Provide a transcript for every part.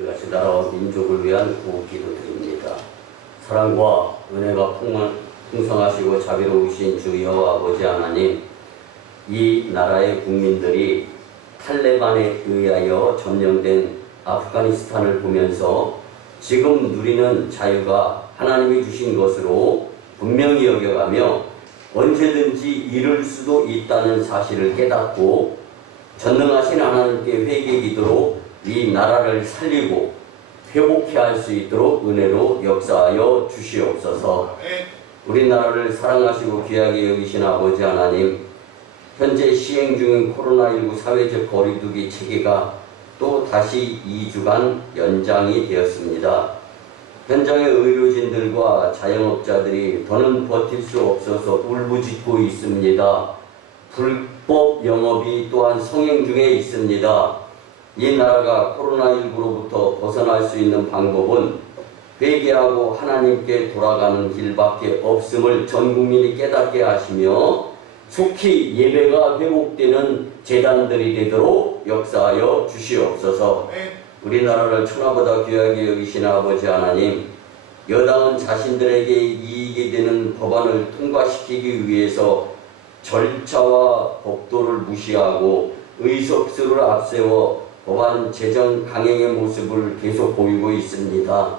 그것이 나라와 민족을 위한 구기도드립니다. 사랑과 은혜가 풍성하시고 자비로우신 주 여호와 아버지 하나님, 이 나라의 국민들이 탈레반에 의하여 점령된 아프가니스탄을 보면서 지금 누리는 자유가 하나님이 주신 것으로 분명히 여겨가며 언제든지 이룰 수도 있다는 사실을 깨닫고 전능하신 하나님께 회개 기도로 이 나라를 살리고 회복해 할 수 있도록 은혜로 역사하여 주시옵소서. 우리나라를 사랑하시고 귀하게 여기신 아버지 하나님, 현재 시행 중인 코로나19 사회적 거리두기 체계가 또 다시 2주간 연장이 되었습니다. 현장의 의료진들과 자영업자들이 더는 버틸 수 없어서 울부짖고 있습니다. 불법 영업이 또한 성행 중에 있습니다. 이 나라가 코로나19로부터 벗어날 수 있는 방법은 회개하고 하나님께 돌아가는 길밖에 없음을 전 국민이 깨닫게 하시며 속히 예배가 회복되는 재단들이 되도록 역사하여 주시옵소서. 우리나라를 천하보다 귀하게 여기신 아버지 하나님, 여당은 자신들에게 이익이 되는 법안을 통과시키기 위해서 절차와 법도를 무시하고 의석수를 앞세워 법안 제정 강행의 모습을 계속 보이고 있습니다.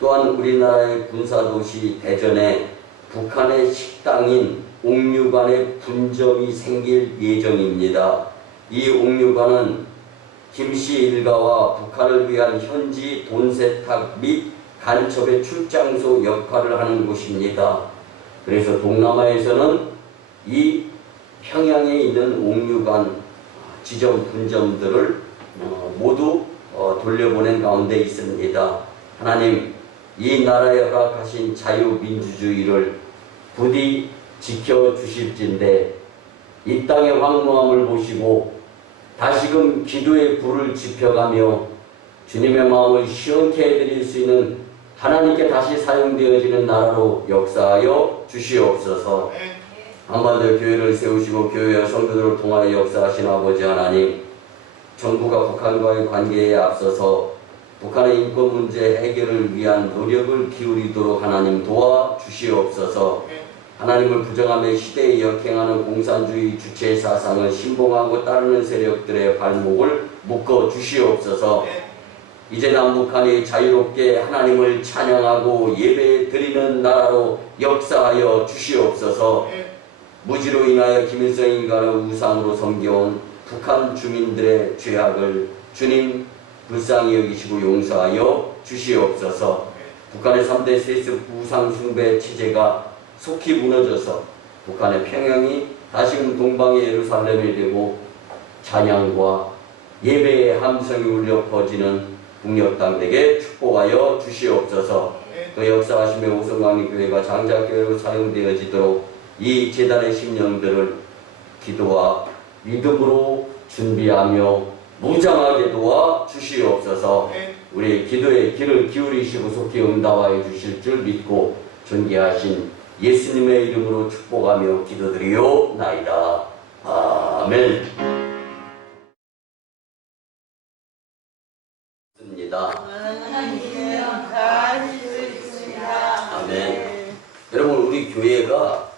또한 우리나라의 군사도시 대전에 북한의 식당인 옥류관의 분점이 생길 예정입니다. 이 옥류관은 김씨 일가와 북한을 위한 현지 돈 세탁 및 간첩의 출장소 역할을 하는 곳입니다. 그래서 동남아에서는 이 평양에 있는 옥류관 지점 분점들을 모두 돌려보낸 가운데 있습니다. 하나님, 이 나라에 허락하신 자유민주주의를 부디 지켜주실진데 이 땅의 황무함을 보시고 다시금 기도의 불을 지펴가며 주님의 마음을 시원케 해드릴 수 있는 하나님께 다시 사용되어지는 나라로 역사하여 주시옵소서. 한 번 더 교회를 세우시고 교회와 성도들을 통하여 역사하신 아버지 하나님, 정부가 북한과의 관계에 앞서서 북한의 인권 문제 해결을 위한 노력을 기울이도록 하나님 도와주시옵소서. 하나님을 부정하며 시대에 역행하는 공산주의 주체 사상을 신봉하고 따르는 세력들의 발목을 묶어 주시옵소서. 이제 남북한이 자유롭게 하나님을 찬양하고 예배 드리는 나라로 역사하여 주시옵소서. 무지로 인하여 김일성 인간을 우상으로 섬겨온 북한 주민들의 죄악을 주님 불쌍히 여기시고 용서하여 주시옵소서. 북한의 3대 세습 우상 숭배 체제가 속히 무너져서 북한의 평양이 다시금 동방의 예루살렘이 되고 찬양과 예배의 함성이 울려 퍼지는 북녘 땅에게 축복하여 주시옵소서. 그 역사하심의 오성광리교회가 장자교회로 사용되어지도록 이 재단의 심령들을 기도와 믿음으로 준비하며 무장하게 도와 주시옵소서. 우리의 기도에 귀를 기울이시고 속히 응답하여 주실 줄 믿고 존귀하신 예수님의 이름으로 축복하며 기도드리오나이다. 아멘. 아멘. 여러분, 우리 교회가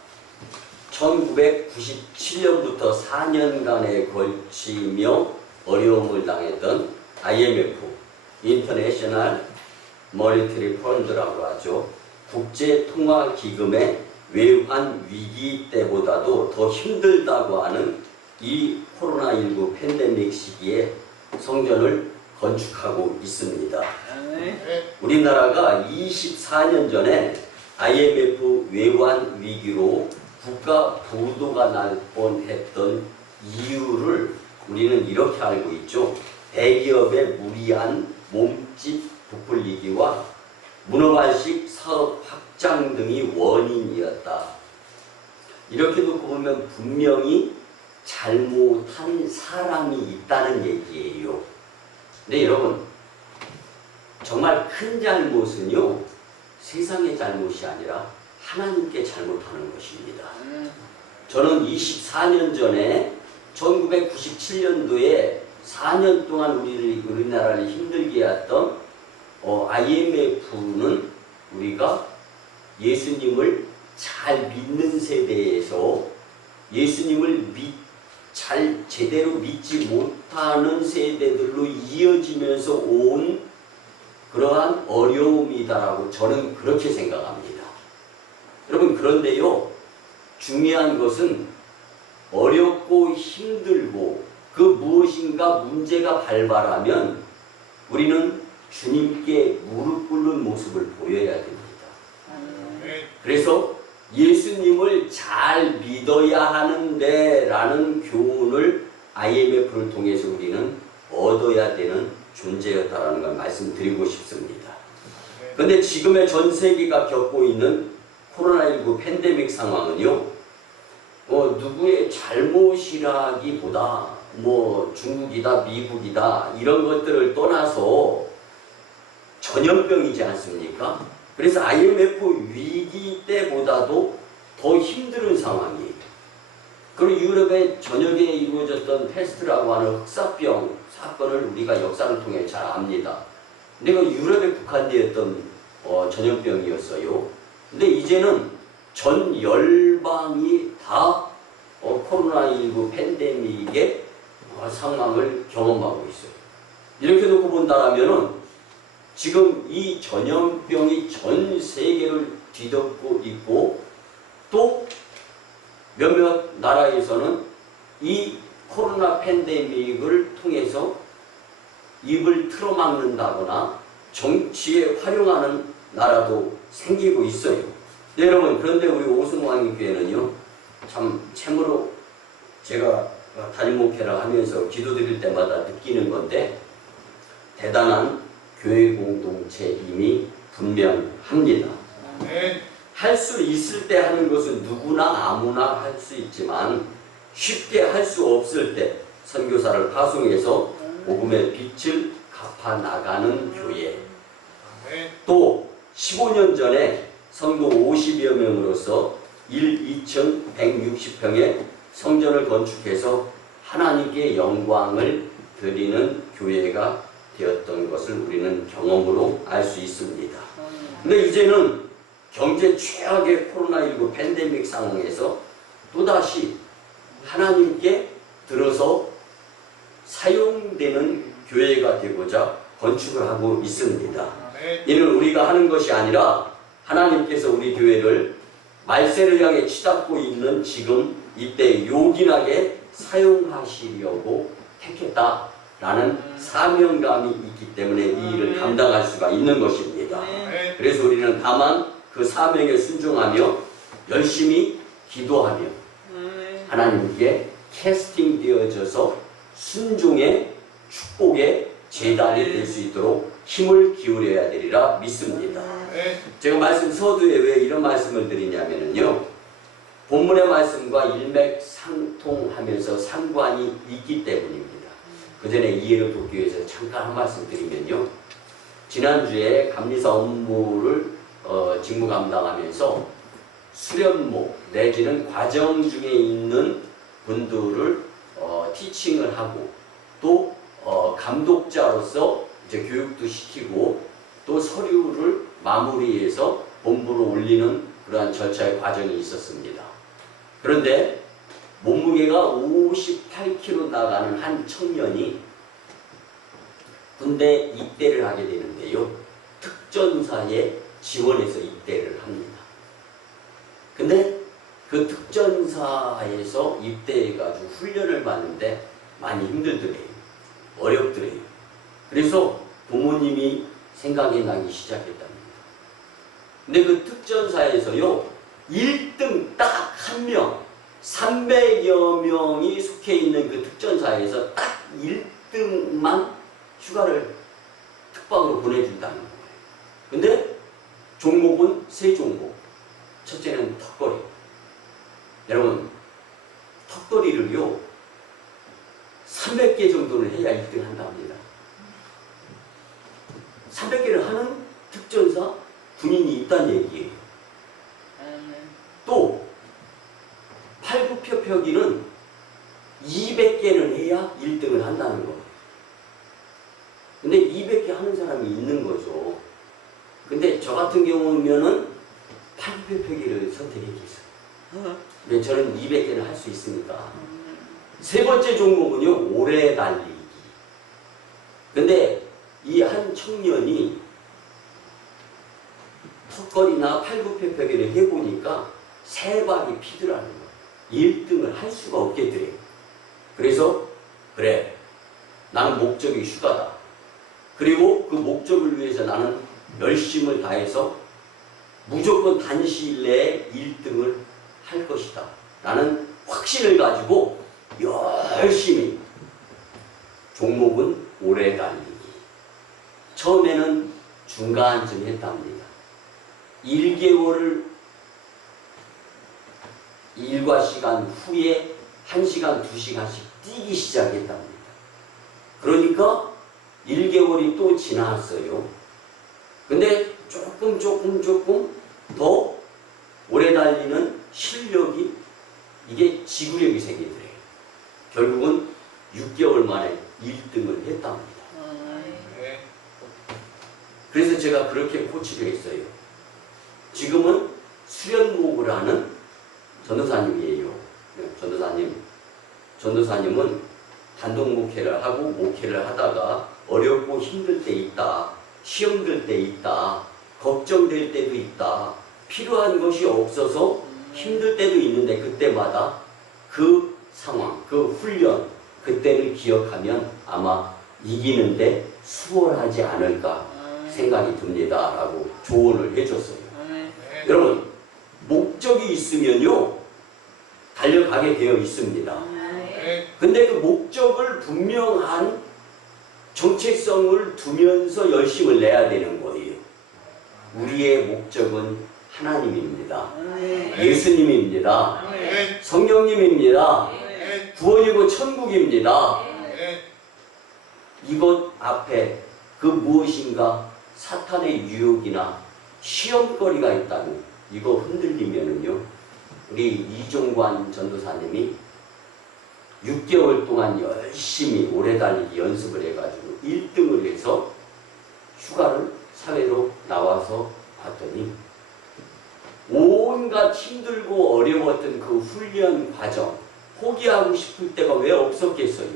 1997년부터 4년간에 걸치며 어려움을 당했던 IMF, 인터내셔널 머니터리 펀드라고 하죠. 국제통화기금의 외환 위기 때보다도 더 힘들다고 하는 이 코로나19 팬데믹 시기에 성전을 건축하고 있습니다. 우리나라가 24년 전에 IMF 외환 위기로 국가 부도가 날 뻔했던 이유를 우리는 이렇게 알고 있죠. 대기업의 무리한 몸집 부풀리기와 문어발식 사업 확장 등이 원인이었다. 이렇게 놓고 보면 분명히 잘못한 사람이 있다는 얘기예요. 근데 여러분, 정말 큰 잘못은요, 세상의 잘못이 아니라 하나님께 잘못하는 것입니다. 저는 24년 전에 1997년도에 4년 동안 우리나라를 힘들게 했던 IMF는 우리가 예수님을 잘 믿는 세대에서 예수님을 제대로 믿지 못하는 세대들로 이어지면서 온 그러한 어려움이다라고 저는 그렇게 생각합니다. 여러분, 그런데요, 중요한 것은 어렵고 힘들고 그 무엇인가 문제가 발발하면 우리는 주님께 무릎 꿇는 모습을 보여야 됩니다. 그래서 예수님을 잘 믿어야 하는데 라는 교훈을 IMF를 통해서 우리는 얻어야 되는 존재였다라는 걸 말씀드리고 싶습니다. 그런데 지금의 전 세계가 겪고 있는 코로나19 팬데믹 상황은요, 누구의 잘못이라기보다 중국이다 미국이다 이런 것들을 떠나서 전염병이지 않습니까? 그래서 IMF 위기 때보다도 더 힘든 상황이에요. 그리고 유럽의 전역에 이루어졌던 패스트라고 하는 흑사병 사건을 우리가 역사를 통해 잘 압니다. 근데 그 유럽에 국한되었던 전염병이었어요. 근데 이제는 전 열방이 다 코로나19 팬데믹의 상황을 경험하고 있어요. 이렇게 놓고 본다라면은 지금 이 전염병이 전 세계를 뒤덮고 있고 또 몇몇 나라에서는 이 코로나 팬데믹을 통해서 입을 틀어막는다거나 정치에 활용하는 나라도 생기고 있어요. 네, 여러분, 그런데 우리 오승환교회는요, 참으로 제가 담임 목회를 하면서 기도드릴 때마다 느끼는 건데 대단한 교회 공동체임이 분명합니다. 할 수 있을 때 하는 것은 누구나 아무나 할 수 있지만 쉽게 할 수 없을 때 선교사를 파송해서 복음의 빛을 갚아 나가는 교회. 또 15년 전에 성도 50여 명으로서 2,160평의 성전을 건축해서 하나님께 영광을 드리는 교회가 되었던 것을 우리는 경험으로 알 수 있습니다. 근데 이제는 경제 최악의 코로나19 팬데믹 상황에서 또다시 하나님께 들어서 사용되는 교회가 되고자 건축을 하고 있습니다. 이는 우리가 하는 것이 아니라 하나님께서 우리 교회를 말세를 향해 치닫고 있는 지금 이때 요긴하게 사용하시려고 택했다라는 사명감이 있기 때문에 이 일을 감당할 수가 있는 것입니다. 그래서 우리는 다만 그 사명에 순종하며 열심히 기도하며 하나님께 캐스팅 되어져서 순종의 축복의 제단이 될 수 있도록 힘을 기울여야 되리라 믿습니다. 제가 말씀 서두에 왜 이런 말씀을 드리냐면요, 본문의 말씀과 일맥상통하면서 상관이 있기 때문입니다. 그 전에 이해를 돕기 위해서 잠깐 한 말씀 드리면요, 지난주에 감리사 업무를 직무 감당하면서 수련모 내지는 과정 중에 있는 분들을 티칭을 하고 또 감독자로서 이제 교육도 시키고 또 서류를 마무리해서 본부로 올리는 그러한 절차의 과정이 있었습니다. 그런데 몸무게가 58kg 나가는 한 청년이 군대 입대를 하게 되는데요, 특전사에 지원해서 입대를 합니다. 근데 그 특전사에서 입대해가지고 훈련을 받는데 많이 힘들더래요. 어렵더래요. 그래서 부모님이 생각이 나기 시작했답니다. 근데 그 특전사에서요, 1등 딱 한 명, 300여 명이 속해 있는 그 특전사에서 딱 1등만 휴가를 특방으로 보내준다는 거예요. 근데 종목은 세 종목. 첫째는 턱걸이. 여러분, 턱걸이를요 300개 정도는 해야 1등 한답니다. 300개를 하는 특전사 군인이 있다는 얘기예요. 또 팔굽혀펴기는 200개는 해야 1등을 한다는 거예요. 200개 하는 사람이 있는 거죠. 근데 저 같은 경우면은 800회기를 선택했겠어요. 근데 저는 200개는 할 수 있으니까. 세 번째 종목은요, 오래 달리기. 근데 이 한 청년이 턱걸이나 팔굽혀펴기를 해보니까 세 발이 피더라는 거예요. 1등을 할 수가 없겠더래요. 그래서 그래, 나는 목적이 휴가다. 그리고 그 목적을 위해서 나는 열심을 다해서 무조건 단시일 내에 1등을 할 것이다. 나는 확신을 가지고 열심히. 종목은 오래 달리기. 처음에는 중간쯤 했답니다. 1개월을 일과 시간 후에 1시간, 2시간씩 뛰기 시작했답니다. 그러니까 1개월이 또 지났어요. 근데 조금 더 오래 달리는 실력이, 이게 지구력이 생기더래요. 결국은 6개월 만에 1등을 했답니다. 그래서 제가 그렇게 코치를 했어요. 지금은 수련목을 하는 전도사님이에요. 전도사님은 단독 목회를 하고 목회를 하다가 어렵고 힘들 때 있다. 시험 들 때 있다. 걱정될 때도 있다. 필요한 것이 없어서 힘들 때도 있는데 그때마다 그 상황, 그 훈련, 그때를 기억하면 아마 이기는데 수월하지 않을까 생각이 듭니다. 라고 조언을 해줬어요. 여러분, 목적이 있으면요, 달려가게 되어 있습니다. 근데 그 목적을 분명한 정체성을 두면서 열심을 내야 되는 거예요. 우리의 목적은 하나님입니다. 예수님입니다. 성령님입니다. 구원이고 천국입니다. 이것 앞에 그 무엇인가 사탄의 유혹이나 시험거리가 있다면 이거 흔들리면은요, 우리 이종관 전도사님이 6개월 동안 열심히 오래 달리기 연습을 해가지고 1등을 해서 휴가를 사회로 나와서 봤더니 온갖 힘들고 어려웠던 그 훈련 과정, 포기하고 싶을 때가 왜 없었겠어요?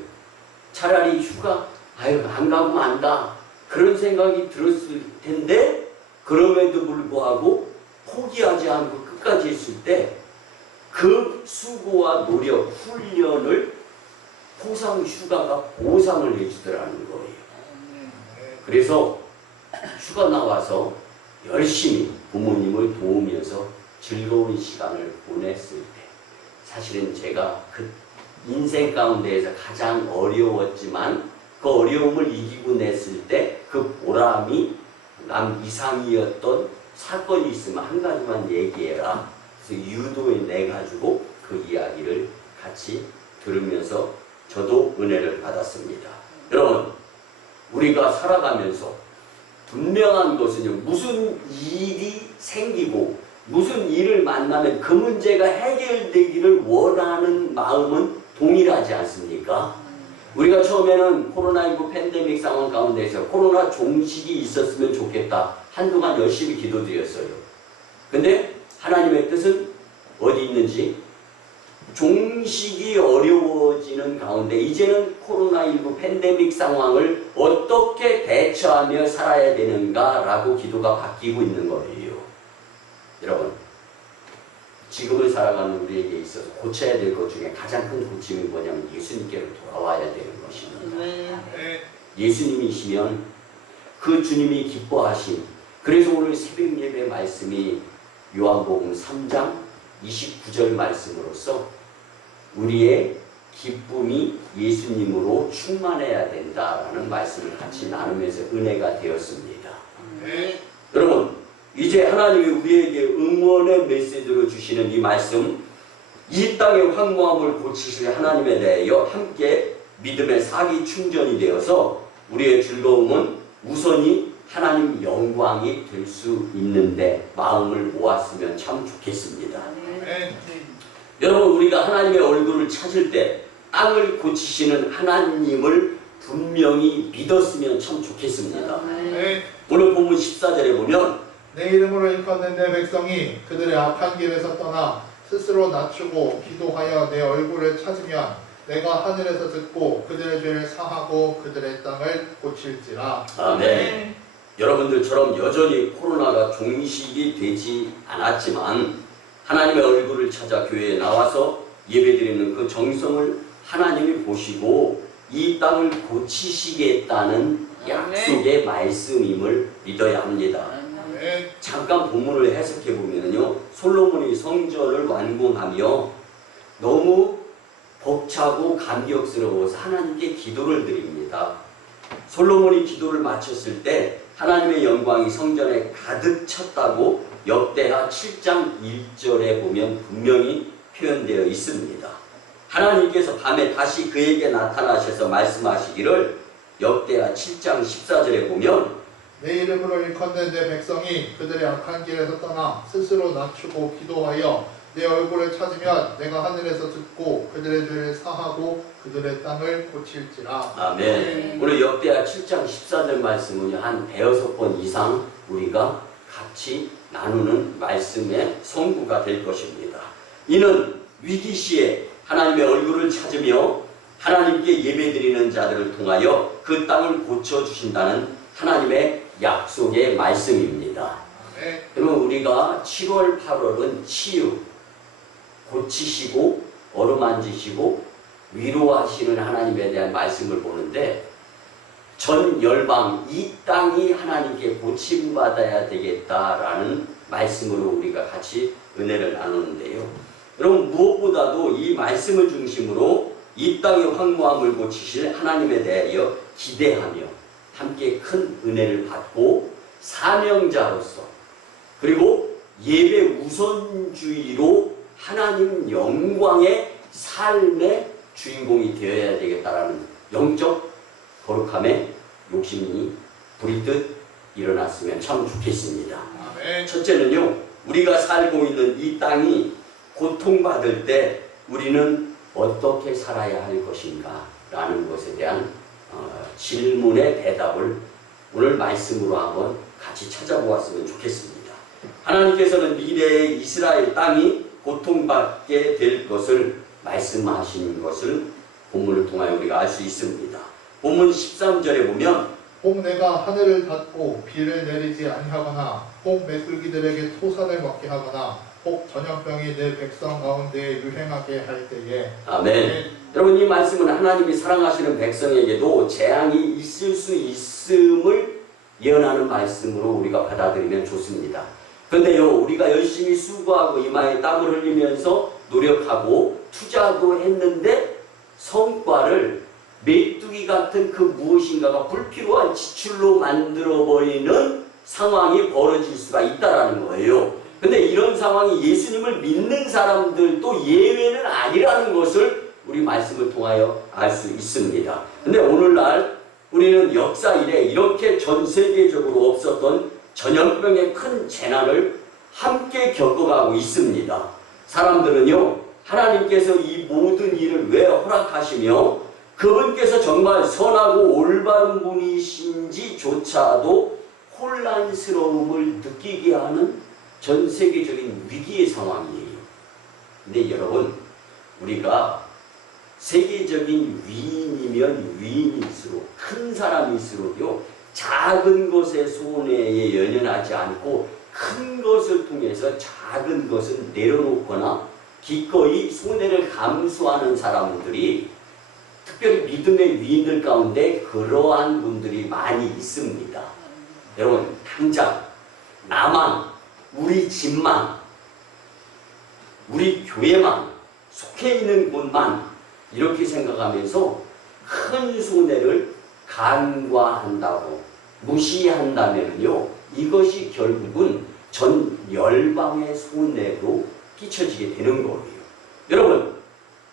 차라리 휴가, 안 가고 만다, 그런 생각이 들었을 텐데, 그럼에도 불구하고 포기하지 않고 끝까지 했을 때 그 수고와 노력, 훈련을 포상 휴가가 보상을 해주더라는 거예요. 그래서 휴가 나와서 열심히 부모님을 도우면서 즐거운 시간을 보냈을 때, 사실은 제가 그 인생 가운데에서 가장 어려웠지만 그 어려움을 이기고 냈을 때 그 보람이 남 이상이었던 사건이 있으면 한 가지만 얘기해라. 그래서 유도해 내가지고 그 이야기를 같이 들으면서 저도 은혜를 받았습니다. 여러분, 우리가 살아가면서 분명한 것은요, 무슨 일이 생기고 무슨 일을 만나면 그 문제가 해결되기를 원하는 마음은 동일하지 않습니까? 우리가 처음에는 코로나19 팬데믹 상황 가운데서 코로나 종식이 있었으면 좋겠다. 한동안 열심히 기도드렸어요. 근데 하나님의 뜻은 어디 있는지, 종식이 어려워지는 가운데 이제는 코로나19 팬데믹 상황을 어떻게 대처하며 살아야 되는가라고 기도가 바뀌고 있는 거예요. 여러분, 지금을 살아가는 우리에게 있어서 고쳐야 될 것 중에 가장 큰 고침이 뭐냐면 예수님께로 돌아와야 되는 것입니다. 예수님이시면 그 주님이 기뻐하신, 그래서 오늘 새벽 예배 말씀이 요한복음 3장 29절 말씀으로써 우리의 기쁨이 예수님으로 충만해야 된다라는 말씀을 같이 나누면서 은혜가 되었습니다. 여러분, 이제 하나님이 우리에게 응원의 메시지로 주시는 이 말씀, 이 땅의 황무함을 고치실 하나님에 대하여 함께 믿음의 사기 충전이 되어서 우리의 즐거움은 우선이 하나님 영광이 될 수 있는데 마음을 모았으면 참 좋겠습니다. 여러분, 우리가 하나님의 얼굴을 찾을 때 땅을 고치시는 하나님을 분명히 믿었으면 참 좋겠습니다. 네. 오늘 본문 14절에 보면 내 이름으로 일컫는 내 백성이 그들의 악한 길에서 떠나 스스로 낮추고 기도하여 내 얼굴을 찾으면 내가 하늘에서 듣고 그들의 죄를 사하고 그들의 땅을 고칠지라. 아멘. 여러분들처럼 여전히 코로나가 종식이 되지 않았지만 하나님의 얼굴을 찾아 교회에 나와서 예배드리는 그 정성을 하나님이 보시고 이 땅을 고치시겠다는 약속의 말씀임을 믿어야 합니다. 네. 잠깐 본문을 해석해 보면요, 솔로몬이 성전을 완공하며 너무 벅차고 감격스러워서 하나님께 기도를 드립니다. 솔로몬이 기도를 마쳤을 때 하나님의 영광이 성전에 가득 찼다고 역대하 7장 1절에 보면 분명히 표현되어 있습니다. 하나님께서 밤에 다시 그에게 나타나셔서 말씀하시기를 역대하 7장 14절에 보면 내 이름으로 일컫는 내 백성이 그들의 악한 길에서 떠나 스스로 낮추고 기도하여 내 얼굴을 찾으면 내가 하늘에서 듣고 그들의 죄를 사하고 그들의 땅을 고칠지라. 아멘. 오늘 역대하 7장 14절 말씀은요, 한 대여섯 번 이상 우리가 같이 나누는 말씀의 성구가 될 것입니다. 이는 위기 시에 하나님의 얼굴을 찾으며 하나님께 예배드리는 자들을 통하여 그 땅을 고쳐주신다는 하나님의 약속의 말씀입니다. 네. 그러면 우리가 7월, 8월은 치유, 고치시고 어루만지시고 위로하시는 하나님에 대한 말씀을 보는데, 전 열방 이 땅이 하나님께 고침받아야 되겠다라는 말씀으로 우리가 같이 은혜를 나누는데요. 여러분, 무엇보다도 이 말씀을 중심으로 이 땅의 황무함을 고치실 하나님에 대하여 기대하며 함께 큰 은혜를 받고 사명자로서, 그리고 예배 우선주의로 하나님 영광의 삶의 주인공이 되어야 되겠다라는 영적 거룩함의 욕심이 부리듯 일어났으면 참 좋겠습니다. 아멘. 첫째는요, 우리가 살고 있는 이 땅이 고통받을 때 우리는 어떻게 살아야 할 것인가 라는 것에 대한 질문의 대답을 오늘 말씀으로 한번 같이 찾아보았으면 좋겠습니다. 하나님께서는 미래의 이스라엘 땅이 고통받게 될 것을 말씀하신 것을 본문을 통하여 우리가 알 수 있습니다. 본문 13절에 보면 혹 내가 하늘을 닫고 비를 내리지 아니하거나 혹 메뚜기들에게 토산을 먹게 하거나 혹 전염병이 내 백성 가운데 유행하게 할 때에. 아멘. 여러분, 이 말씀은 하나님이 사랑하시는 백성에게도 재앙이 있을 수 있음을 예언하는 말씀으로 우리가 받아들이면 좋습니다. 그런데요, 우리가 열심히 수고하고 이마에 땀을 흘리면서 노력하고 투자도 했는데 성과를 메뚜기 같은 그 무엇인가가 불필요한 지출로 만들어버리는 상황이 벌어질 수가 있다는 거예요. 근데 이런 상황이 예수님을 믿는 사람들도 예외는 아니라는 것을 우리 말씀을 통하여 알 수 있습니다. 근데 오늘날 우리는 역사 이래 이렇게 전 세계적으로 없었던 전염병의 큰 재난을 함께 겪어가고 있습니다. 사람들은요, 하나님께서 이 모든 일을 왜 허락하시며 그분께서 정말 선하고 올바른 분이신지조차도 혼란스러움을 느끼게 하는 전 세계적인 위기의 상황이에요. 근데 여러분, 우리가 세계적인 위인이면 위인일수록, 큰 사람일수록요, 작은 것의 손해에 연연하지 않고 큰 것을 통해서 작은 것을 내려놓거나 기꺼이 손해를 감수하는 사람들이, 특별히 믿음의 위인들 가운데 그러한 분들이 많이 있습니다. 여러분, 당장 나만, 우리 집만, 우리 교회만, 속해 있는 곳만 이렇게 생각하면서 큰 손해를 간과한다고 무시한다면요, 이것이 결국은 전 열방의 손해로 끼쳐지게 되는 거예요. 여러분,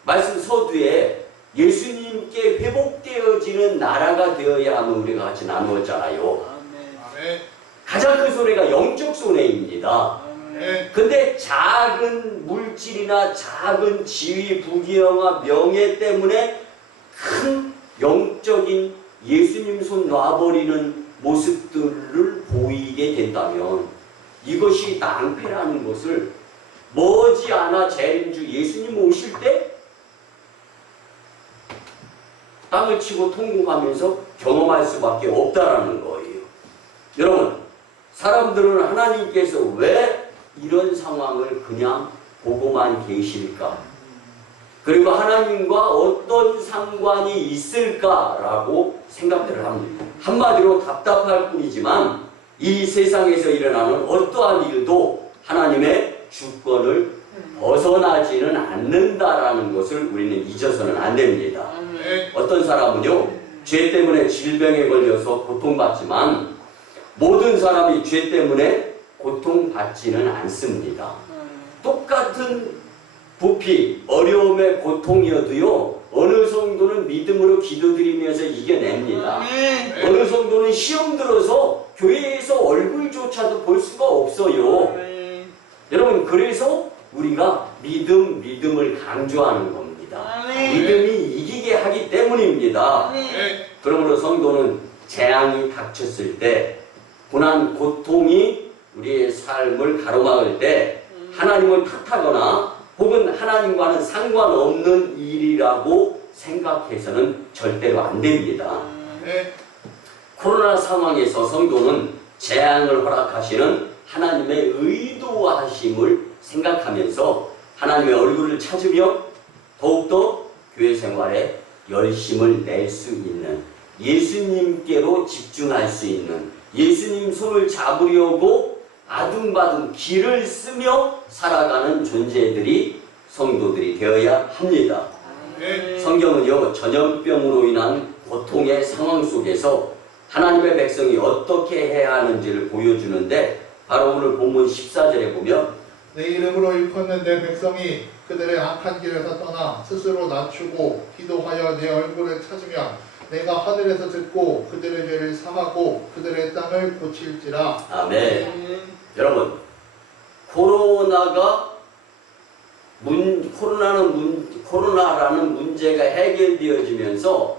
말씀 서두에 예수님께 회복되어지는 나라가 되어야 함을 우리가 같이 나누었잖아요. 아멘. 가장 큰 손해가 영적 손해입니다. 아멘. 근데 작은 물질이나 작은 지위, 부귀영화, 명예 때문에 큰 영적인 예수님 손 놔버리는 모습들을 보이게 된다면 이것이 낭패라는 것을 머지않아 재림주 예수님 오실 때 땅을 치고 통곡하면서 경험할 수밖에 없다라는 거예요. 여러분, 사람들은 하나님께서 왜 이런 상황을 그냥 보고만 계실까? 그리고 하나님과 어떤 상관이 있을까라고 생각들을 합니다. 한마디로 답답할 뿐이지만 이 세상에서 일어나는 어떠한 일도 하나님의 주권을 벗어나지는 않는다라는 것을 우리는 잊어서는 안 됩니다. 어떤 사람은요, 죄 때문에 질병에 걸려서 고통받지만 모든 사람이 죄 때문에 고통받지는 않습니다. 똑같은 부피, 어려움의 고통이어도요, 어느 정도는 믿음으로 기도드리면서 이겨냅니다. 어느 정도는 시험 들어서 교회에서 얼굴조차도 볼 수가 없어요. 여러분, 그래서 우리가 믿음을 강조하는 겁니다. 믿음이 이기게 하기 때문입니다. 그러므로 성도는 재앙이 닥쳤을 때, 고난, 고통이 우리의 삶을 가로막을 때 하나님을 탓하거나 혹은 하나님과는 상관없는 일이라고 생각해서는 절대로 안 됩니다. 코로나 상황에서 성도는 재앙을 허락하시는 하나님의 의도하심을 생각하면서 하나님의 얼굴을 찾으며 더욱더 교회 생활에 열심을 낼 수 있는, 예수님께로 집중할 수 있는, 예수님 손을 잡으려고 아둥바둥 길을 쓰며 살아가는 존재들이 성도들이 되어야 합니다. 성경은요, 전염병으로 인한 고통의 상황 속에서 하나님의 백성이 어떻게 해야 하는지를 보여주는데, 바로 오늘 본문 14절에 보면 내 이름으로 일컫는 내 백성이 그들의 악한 길에서 떠나 스스로 낮추고 기도하여 내 얼굴을 찾으면 내가 하늘에서 듣고 그들의 죄를 사하고 그들의 땅을 고칠지라. 아멘. 여러분, 코로나라는 문제가 해결되어지면서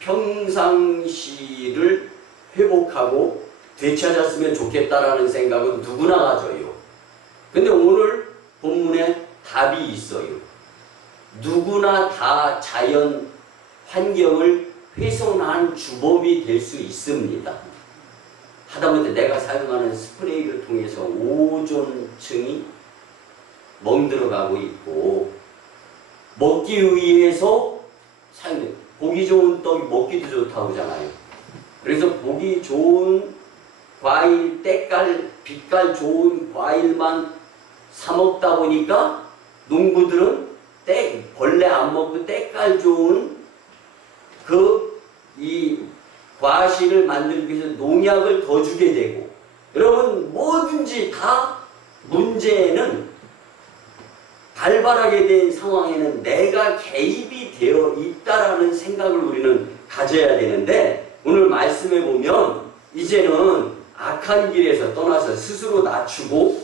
평상시를 회복하고 되찾았으면 좋겠다라는 생각은 누구나 가져요. 근데 오늘 본문에 답이 있어요. 누구나 다 자연 환경을 훼손한 주범이 될 수 있습니다. 하다못해 내가 사용하는 스프레이를 통해서 오존층이 멍들어가고 있고, 먹기 위해서 보기 좋은 떡이 먹기도 좋다고 하잖아요. 그래서 보기 좋은 과일, 때깔, 빛깔 좋은 과일만 사 먹다 보니까 농부들은 벌레 안 먹고 때깔 좋은 이 과실을 만들기 위해서 농약을 더 주게 되고, 여러분, 뭐든지 다 문제는 발발하게 된 상황에는 내가 개입이 되어 있다라는 생각을 우리는 가져야 되는데, 오늘 말씀해 보면 이제는 악한 길에서 떠나서 스스로 낮추고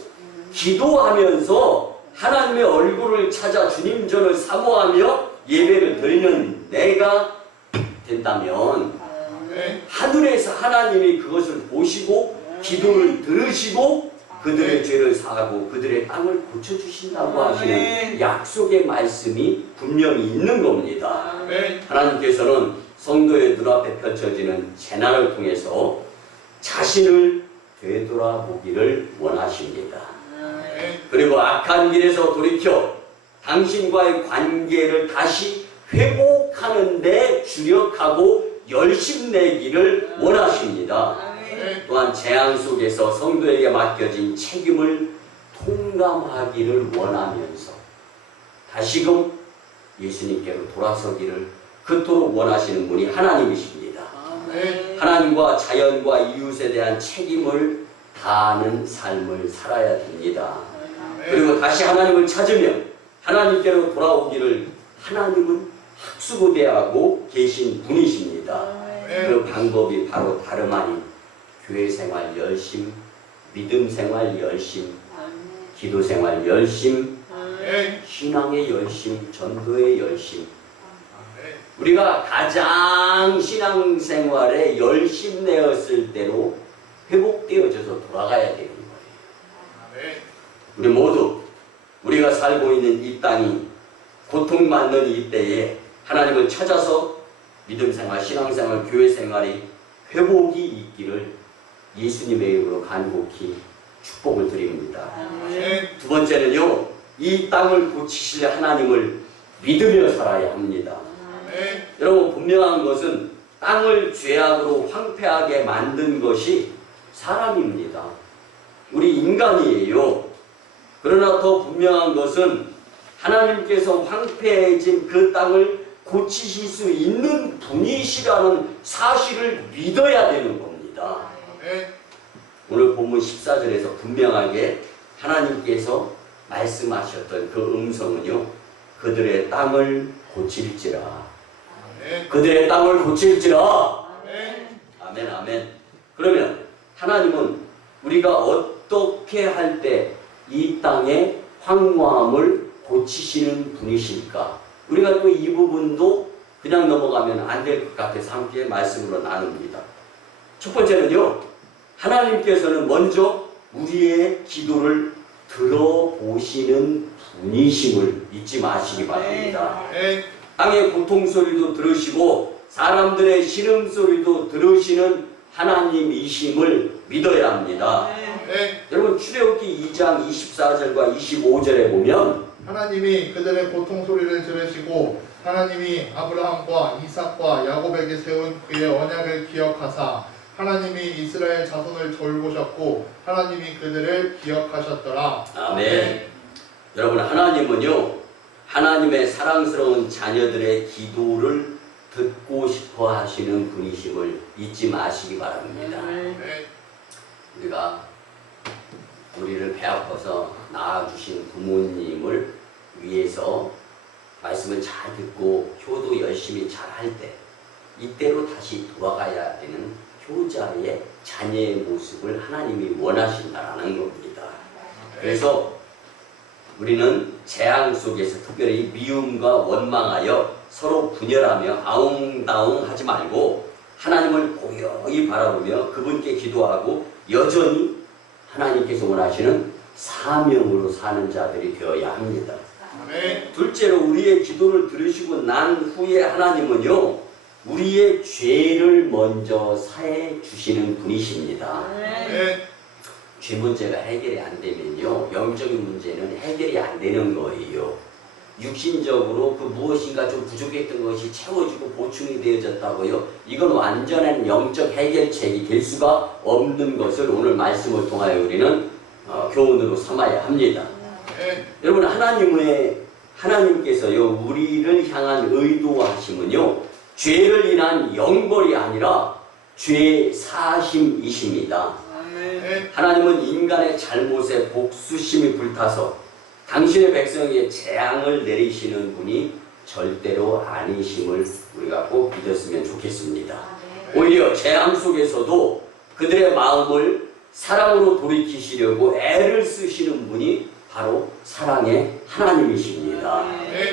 기도하면서 하나님의 얼굴을 찾아 주님 전을 사모하며 예배를 드리는 내가 된다면 하늘에서 하나님이 그것을 보시고 기도를 들으시고 그들의 죄를 사하고 그들의 땅을 고쳐주신다고 하시는 약속의 말씀이 분명히 있는 겁니다. 하나님께서는 성도의 눈앞에 펼쳐지는 재난을 통해서 자신을 되돌아보기를 원하십니다. 그리고 악한 길에서 돌이켜 당신과의 관계를 다시 회복하는 데 주력하고 열심내기를 원하십니다. 또한 재앙 속에서 성도에게 맡겨진 책임을 통감하기를 원하면서 다시금 예수님께로 돌아서기를 그토록 원하시는 분이 하나님이십니다. 하나님과 자연과 이웃에 대한 책임을 다하는 삶을 살아야 됩니다. 그리고 다시 하나님을 찾으며 하나님께로 돌아오기를 하나님은 학수고대하고 계신 분이십니다. 그 방법이 바로 다름 아닌 교회 생활 열심, 믿음 생활 열심, 기도 생활 열심, 신앙의 열심, 전도의 열심. 우리가 가장 신앙생활에 열심내었을 때로 회복되어져서 돌아가야 되는 거예요. 우리 모두 우리가 살고 있는 이 땅이 고통받는 이때에 하나님을 찾아서 믿음생활, 신앙생활, 교회생활이 회복이 있기를 예수님의 이름으로 간곡히 축복을 드립니다. 두 번째는요, 이 땅을 고치실 하나님을 믿으며 살아야 합니다. 여러분, 분명한 것은 땅을 죄악으로 황폐하게 만든 것이 사람입니다. 우리 인간이에요. 그러나 더 분명한 것은 하나님께서 황폐해진 그 땅을 고치실 수 있는 분이시라는 사실을 믿어야 되는 겁니다. 오늘 본문 14절에서 분명하게 하나님께서 말씀하셨던 그 음성은요, 그들의 땅을 고칠지라. 그들의 땅을 고칠지라. 아멘, 아멘. 그러면 하나님은 우리가 어떻게 할 때 이 땅의 황무함을 고치시는 분이실까? 우리가 또 이 부분도 그냥 넘어가면 안 될 것 같아서 함께 말씀으로 나눕니다. 첫 번째는요, 하나님께서는 먼저 우리의 기도를 들어보시는 분이심을 잊지 마시기 바랍니다. 땅의 고통 소리도 들으시고 사람들의 신음소리도 들으시는 하나님이심을 믿어야 합니다. 여러분, 출애굽기 2장 24절과 25절에 보면 하나님이 그들의 고통 소리를 들으시고 하나님이 아브라함과 이삭과 야곱에게 세운 그의 언약을 기억하사 하나님이 이스라엘 자손을 돌보셨고 하나님이 그들을 기억하셨더라. 아멘. 여러분, 하나님은요, 하나님의 사랑스러운 자녀들의 기도를 듣고 싶어 하시는 분이심을 잊지 마시기 바랍니다. 우리가 우리를 배 아파서 낳아주신 부모님을 위해서 말씀을 잘 듣고 효도 열심히 잘 할 때 이때로 다시 돌아가야 되는 효자의 자녀의 모습을 하나님이 원하신다라는 겁니다. 그래서 우리는 재앙 속에서 특별히 미움과 원망하여 서로 분열하며 아웅다웅하지 말고 하나님을 고요히 바라보며 그분께 기도하고 여전히 하나님께서 원하시는 사명으로 사는 자들이 되어야 합니다. 둘째로 우리의 기도를 들으시고 난 후에 하나님은요, 우리의 죄를 먼저 사해 주시는 분이십니다. 죄 문제가 해결이 안 되면요, 영적인 문제는 해결이 안 되는 거예요. 육신적으로 그 무엇인가 좀 부족했던 것이 채워지고 보충이 되어졌다고요, 이건 완전한 영적 해결책이 될 수가 없는 것을 오늘 말씀을 통하여 우리는 교훈으로 삼아야 합니다. 여러분, 하나님께서요, 우리를 향한 의도하심은요, 죄를 인한 영벌이 아니라 죄 사심이십니다. 하나님은 인간의 잘못에 복수심이 불타서 당신의 백성에게 재앙을 내리시는 분이 절대로 아니심을 우리가 꼭 믿었으면 좋겠습니다. 오히려 재앙 속에서도 그들의 마음을 사랑으로 돌이키시려고 애를 쓰시는 분이 바로 사랑의 하나님이십니다.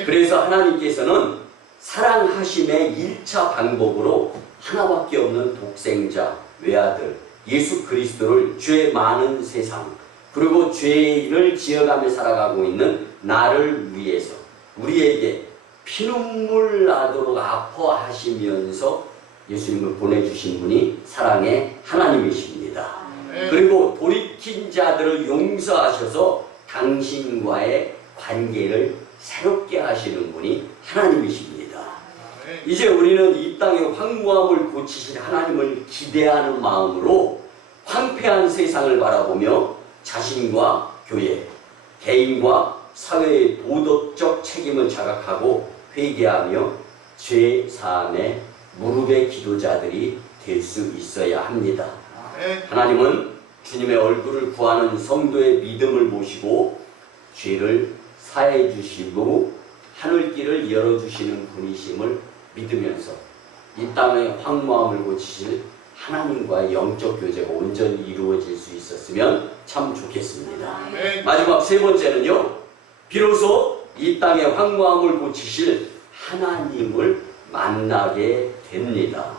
그래서 하나님께서는 사랑하심의 1차 방법으로 하나밖에 없는 독생자, 외아들, 예수 그리스도를 죄 많은 세상, 그리고 죄를 지어가며 살아가고 있는 나를 위해서 우리에게 피눈물 나도록 아파하시면서 예수님을 보내주신 분이 사랑의 하나님이십니다. 그리고 돌이킨 자들을 용서하셔서 당신과의 관계를 새롭게 하시는 분이 하나님이십니다. 이제 우리는 이 땅의 황무함을 고치실 하나님을 기대하는 마음으로 황폐한 세상을 바라보며 자신과 교회, 개인과 사회의 도덕적 책임을 자각하고 회개하며 죄 사함의 무릎의 기도자들이 될 수 있어야 합니다. 하나님은 주님의 얼굴을 구하는 성도의 믿음을 보시고 죄를 사해 주시고 하늘길을 열어주시는 분이심을 믿으면서 이 땅의 황무함을 고치실 하나님과의 영적 교제가 온전히 이루어질 수 있었으면 참 좋겠습니다. 마지막 세 번째는요, 비로소 이 땅의 황무함을 고치실 하나님을 만나게 됩니다.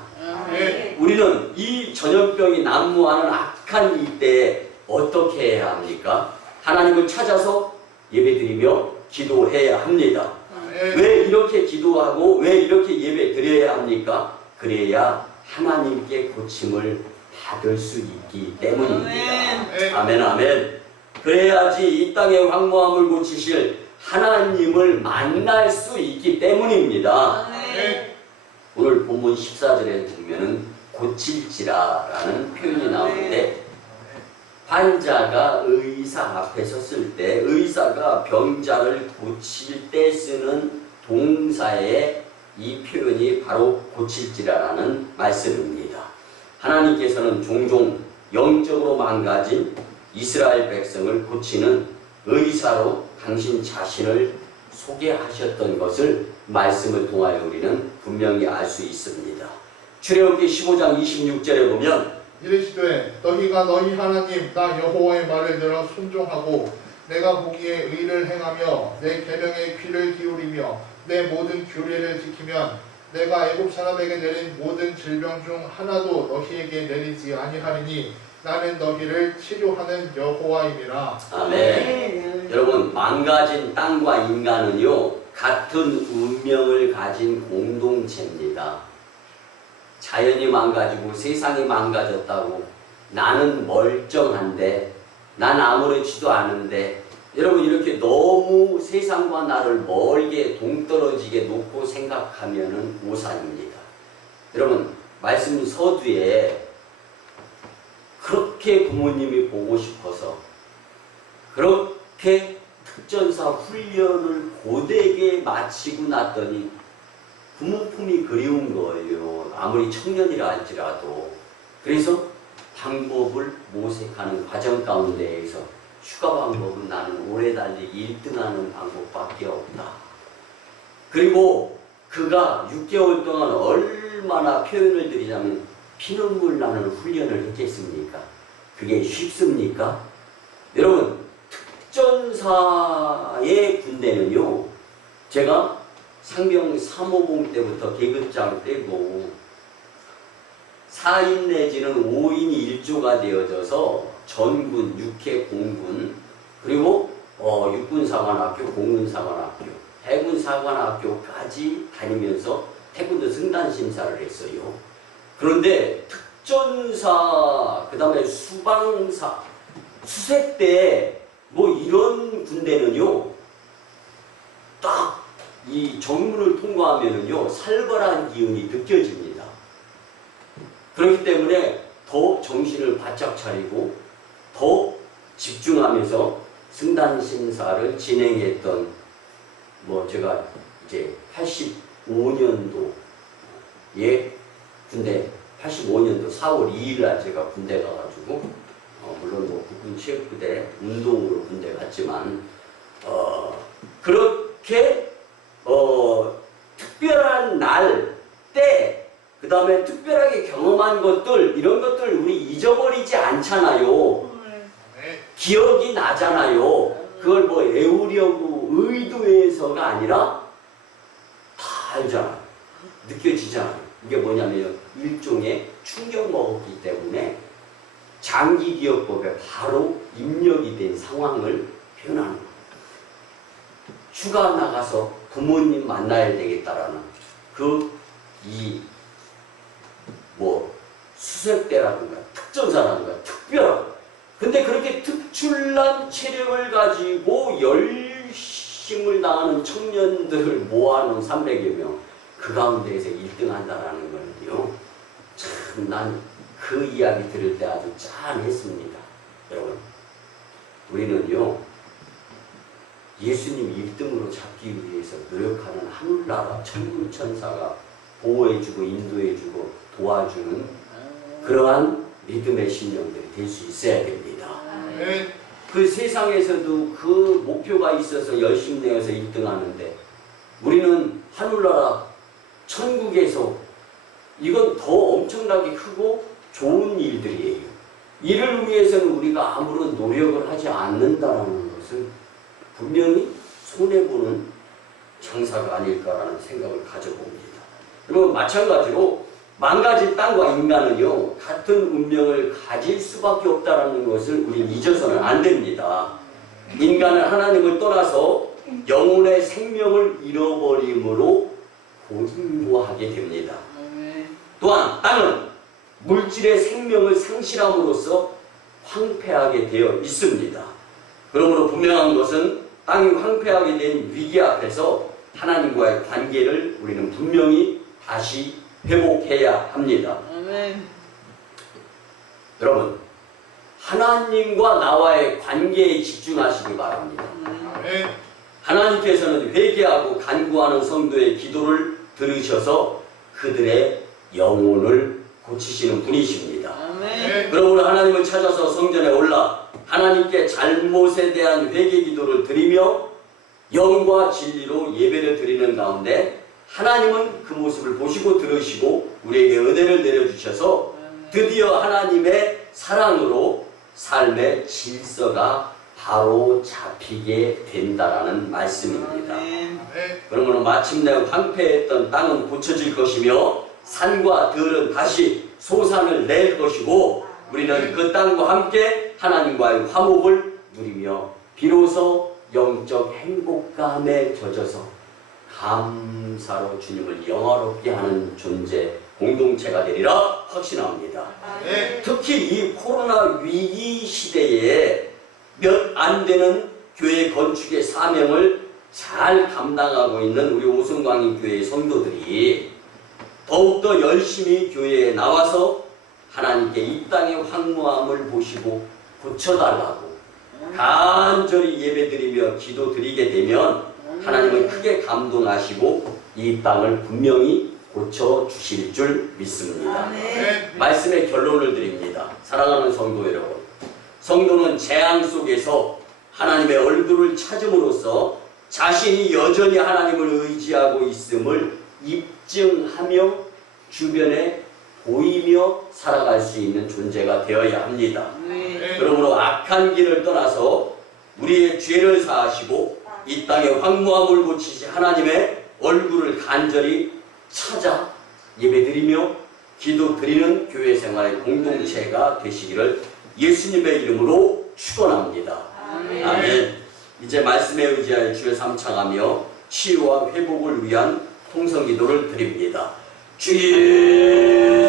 네. 우리는 이 전염병이 난무하는 악한 이때에 어떻게 해야 합니까? 하나님을 찾아서 예배드리며 기도해야 합니다. 네. 왜 이렇게 기도하고 왜 이렇게 예배 드려야 합니까? 그래야 하나님께 고침을 받을 수 있기 때문입니다. 아멘 아멘. 그래야지 이 땅의 황무함을 고치실 하나님을 만날 수 있기 때문입니다. 오늘 본문 14절에 보면은 고칠지라라는 표현이 나오는데 환자가 의사 앞에 섰을 때 의사가 병자를 고칠 때 쓰는 동사의 이 표현이 바로 고칠지라라는 말씀입니다. 하나님께서는 종종 영적으로 망가진 이스라엘 백성을 고치는 의사로 당신 자신을 소개하셨던 것을 말씀을 통하여 우리는 분명히 알 수 있습니다. 출애굽기 15장 26절에 보면 이르시되 너희가 너희 하나님 나 여호와의 말을 들어 순종하고 내가 보기에 의를 행하며 내 계명에 귀를 기울이며 내 모든 규례를 지키면 내가 애굽 사람에게 내린 모든 질병 중 하나도 너희에게 내리지 아니하리니 나는 너희를 치료하는 여호와임이라. 아멘. 여러분 망가진 땅과 인간은요 같은 운명을 가진 공동체입니다. 자연이 망가지고 세상이 망가졌다고 나는 멀쩡한데 난 아무렇지도 않은데 여러분 이렇게 너무 세상과 나를 멀게 동떨어지게 놓고 생각하면은 오산입니다. 여러분 말씀 서두에 그렇게 부모님이 보고 싶어서 그렇게 특전사 훈련을 고되게 마치고 났더니 부모 품이 그리운 거예요. 아무리 청년이라 할지라도. 그래서 방법을 모색하는 과정 가운데에서 휴가 방법은 나는 오래 달리기 1등하는 방법밖에 없다. 그리고 그가 6개월 동안 얼마나 표현을 드리자면 피눈물 나는 훈련을 했겠습니까? 그게 쉽습니까? 여러분 특전사의 군대는요 제가 상병 3호봉 때부터 계급장 떼고 4인 내지는 5인 1조가 되어져서 전군, 육해, 공군 그리고 육군사관학교, 공군사관학교, 해군사관학교까지 다니면서 태권도 승단심사를 했어요. 그런데 특전사, 그 다음에 수방사, 수색대 뭐 이런 군대는요 딱 이 정문을 통과하면은요 살벌한 기운이 느껴집니다. 그렇기 때문에 더 정신을 바짝 차리고 더 집중하면서 승단 심사를 진행했던 뭐 제가 이제 85년도에 군대 85년도 4월 2일 날 제가 군대 가가지고 물론 뭐 국군 체육부대 운동으로 군대 갔지만 그렇게 특별한 날, 때, 그 다음에 특별하게 경험한 것들 이런 것들 우리 잊어버리지 않잖아요. 기억이 나잖아요. 그걸 뭐 애우려고 의도해서가 아니라 다 알잖아요. 느껴지잖아요. 이게 뭐냐면 일종의 충격 먹었기 때문에 장기기억법에 바로 입력이 된 상황을 표현하는 거예요. 휴가 나가서 부모님 만나야 되겠다라는 수색대라든가 특전사라든가 특별한 근데 그렇게 특출난 체력을 가지고 열심을 다하는 청년들을 모아놓은 300여 명 그 가운데에서 1등 한다라는 거는요 참 난 그 이야기 들을 때 아주 짠했습니다. 여러분 우리는요 예수님 1등으로 잡기 위해서 노력하는 하늘나라 천군천사가 보호해주고 인도해주고 도와주는 그러한 믿음의 신령들이 될 수 있어야 됩니다. 그 세상에서도 그 목표가 있어서 열심히 내어서 1등 하는데 우리는 하늘나라 천국에서 이건 더 엄청나게 크고 좋은 일들이에요. 이를 위해서는 우리가 아무런 노력을 하지 않는다는 것은 분명히 손해보는 장사가 아닐까라는 생각을 가져봅니다. 그리고 마찬가지로 망가진 땅과 인간은요 같은 운명을 가질 수밖에 없다는 것을 우리 잊어서는 안 됩니다. 인간은 하나님을 떠나서 영혼의 생명을 잃어버림으로 곤고하게 됩니다. 또한 땅은 물질의 생명을 상실함으로써 황폐하게 되어 있습니다. 그러므로 분명한 것은 땅이 황폐하게 된 위기 앞에서 하나님과의 관계를 우리는 분명히 다시 회복해야 합니다. 여러분, 하나님과 나와의 관계에 집중하시기 바랍니다. 하나님께서는 회개하고 간구하는 성도의 기도를 들으셔서 그들의 영혼을 고치시는 분이십니다. 그러므로 하나님을 찾아서 성전에 올라 하나님께 잘못에 대한 회개 기도를 드리며 영과 진리로 예배를 드리는 가운데 하나님은 그 모습을 보시고 들으시고 우리에게 은혜를 내려주셔서 드디어 하나님의 사랑으로 삶의 질서가 바로 잡히게 된다라는 말씀입니다. 그러므로 마침내 황폐했던 땅은 고쳐질 것이며 산과 들은 다시 소산을 낼 것이고 우리는 그 땅과 함께 하나님과의 화목을 누리며 비로소 영적 행복감에 젖어서 감사로 주님을 영화롭게 하는 존재 공동체가 되리라 확신합니다. 특히 이 코로나 위기 시대에 몇 안 되는 교회 건축의 사명을 잘 감당하고 있는 우리 오순광인교회의 성도들이 더욱더 열심히 교회에 나와서 하나님께 이 땅의 황무함을 보시고 고쳐달라고 간절히 예배드리며 기도드리게 되면 하나님은 크게 감동하시고 이 땅을 분명히 고쳐주실 줄 믿습니다. 말씀의 결론을 드립니다. 사랑하는 성도 여러분, 성도는 재앙 속에서 하나님의 얼굴을 찾음으로써 자신이 여전히 하나님을 의지하고 있음을 입증하며 주변에 보이며 살아갈 수 있는 존재가 되어야 합니다. 그러므로 악한 길을 떠나서 우리의 죄를 사하시고 이 땅의 황무함을 고치시 하나님의 얼굴을 간절히 찾아 예배드리며 기도드리는 교회 생활의 공동체가 되시기를 예수님의 이름으로 축원합니다. 아멘. 이제 말씀에 의지하여 주의 삼창하며 치유와 회복을 위한 통성기도를 드립니다. 주의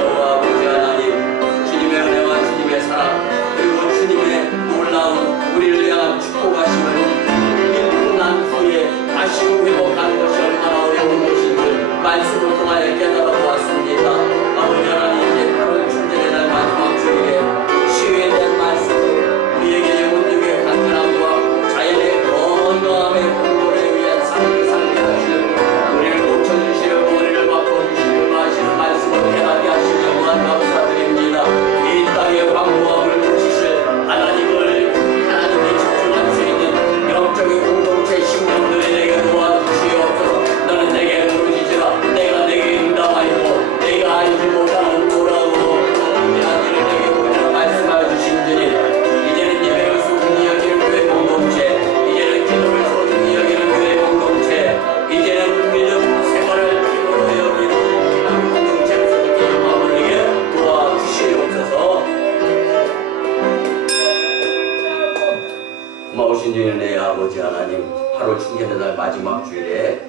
여호와 아버지 하나님, 주님의 은혜와 주님의 사랑 그리고 주님의 놀라운 우리를 향한 축복하심을 잃고 난 후에 다시 회복하는 것이 얼마나 어려운 것인지 말씀을 통하여 깨달아 보았습니다. 아버지 하나님, 이제 8월 축제의 날 마지막 주일에 치유에 대한 말씀을 우리에게 영혼적인 간절함과 자연의 건강함의 공존에 위한 삶을 살게 하시고 우리를 고쳐주시려고 우리를 바꿔주시려고 하시는 말씀을 깨닫게 하시며 무한 감사드립니다. 이 땅의 황무함을 고치실 하나님을 하나님께 집중할 수 있는 영적인 공동체 신령들이 내게 도와주시옵소서. 너는 내게 부르짖으라. 내가 내게 응답하리고 내가 알지 못하는 뭐라고 문제한 일을 내게 보이라 말씀하여 주신 주님, 이제는 예배를 소중히 여기는 교회 공동체, 이제는 기도를 소중히 여기는 교회 공동체, 이제는 믿음 생활을 기도로 여기는 공동체에서 느끼는 마음을 내게 도와주시옵소서. 고마우신 주님, 내 아버지 하나님, 8월 충전의 날 마지막 주일에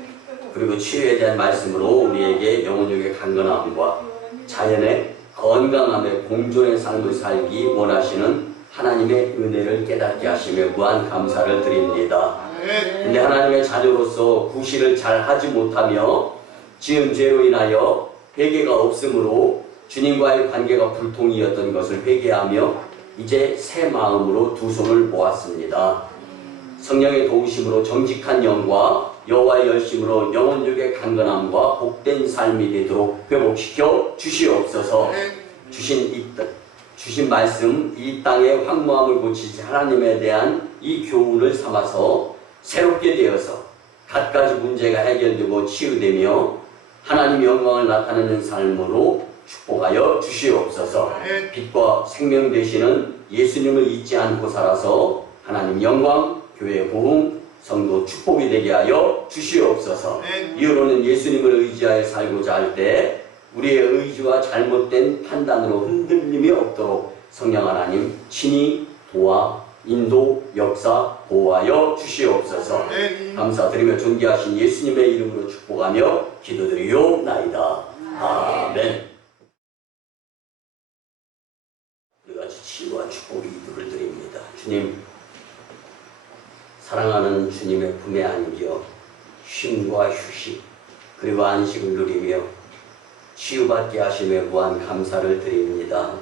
그리고 치유에 대한 말씀으로 우리에게 영혼적인 강건함과 자연의 건강함의 공존의 삶을 살기 원하시는 하나님의 은혜를 깨닫게 하시며 무한 감사를 드립니다. 근데 하나님의 자녀로서 구실을 잘 하지 못하며 지은 죄로 인하여 회개가 없으므로 주님과의 관계가 불통이었던 것을 회개하며 이제 새 마음으로 두 손을 모았습니다. 성령의 도우심으로 정직한 영과 여호와의 열심으로 영혼적의 강건함과 복된 삶이 되도록 회복시켜 주시옵소서. 주신 말씀, 이 땅의 황무함을 고치시 하나님에 대한 이 교훈을 삼아서 새롭게 되어서 갖가지 문제가 해결되고 치유되며 하나님 영광을 나타내는 삶으로 축복하여 주시옵소서. 빛과 생명 되시는 예수님을 잊지 않고 살아서 하나님 영광, 교회 복음, 성도 축복이 되게 하여 주시옵소서. 이후로는 예수님을 의지하여 살고자 할 때 우리의 의지와 잘못된 판단으로 흔들림이 없도록 성령 하나님 친히 도와 인도, 역사, 보호하여 주시옵소서. 감사드리며 존귀하신 예수님의 이름으로 축복하며 기도드리옵나이다. 아멘. 우리같이 치유와 축복의 기도를 드립니다. 주님, 사랑하는 주님의 품에 안겨 쉼과 휴식 그리고 안식을 누리며 치유받게 하심에 무한 감사를 드립니다.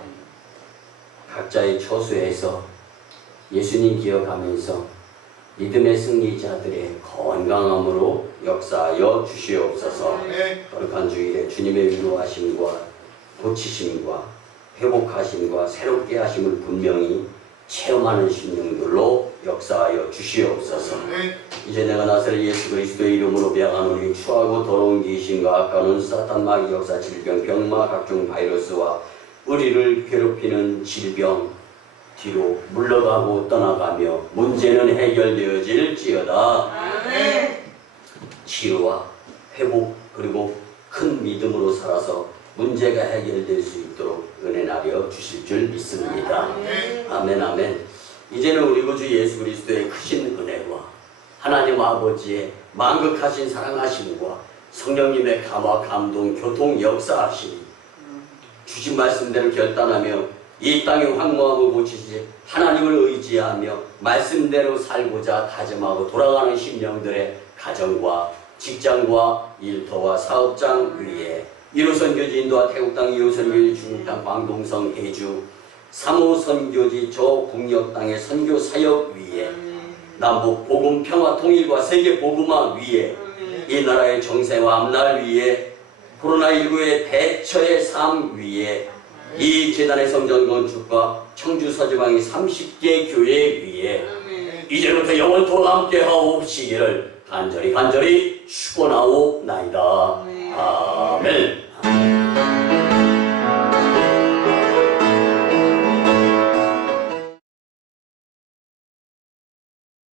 각자의 처소에서 예수님 기억하면서 믿음의 승리자들의 건강함으로 역사하여 주시옵소서. 거룩한 주일에 주님의 위로하심과 고치심과 회복하심과 새롭게 하심을 분명히 체험하는 심령들로 역사하여 주시옵소서. 이제 내가 나설 예수 그리스도의 이름으로 배양하노니 추하고 더러운 귀신과 악가는 사탄 마귀 역사 질병 병마 각종 바이러스와 우리를 괴롭히는 질병 뒤로 물러가고 떠나가며 문제는 해결되어질지어다. 치유와 회복 그리고 큰 믿음으로 살아서 문제가 해결될 수 있도록 은혜 나려 주실 줄 믿습니다. 아멘 아멘. 이제는 우리 구주 예수 그리스도의 크신 은혜와 하나님 아버지의 만극하신 사랑하심과 성령님의 감화 감동 교통 역사하심이 주신 말씀대로 결단하며 이 땅의 황무함을 고치시 하나님을 의지하며 말씀대로 살고자 다짐하고 돌아가는 심령들의 가정과 직장과 일터와 사업장 위에 1호 선교지 인도와 태국 땅, 2호 선교지 중국 땅, 광동성, 해주 3호 선교지 저 북녘 땅의 선교 사역 위에 남북 복음 평화 통일과 세계 복음화 위에 이 나라의 정세와 앞날 위에 코로나19의 대처의 삶 위에 이 재단의 성전 건축과 청주 서지방의 30개 교회 위에 이제부터 영원토록 함께 하옵시기를 간절히 축원하옵나이다. 아멘.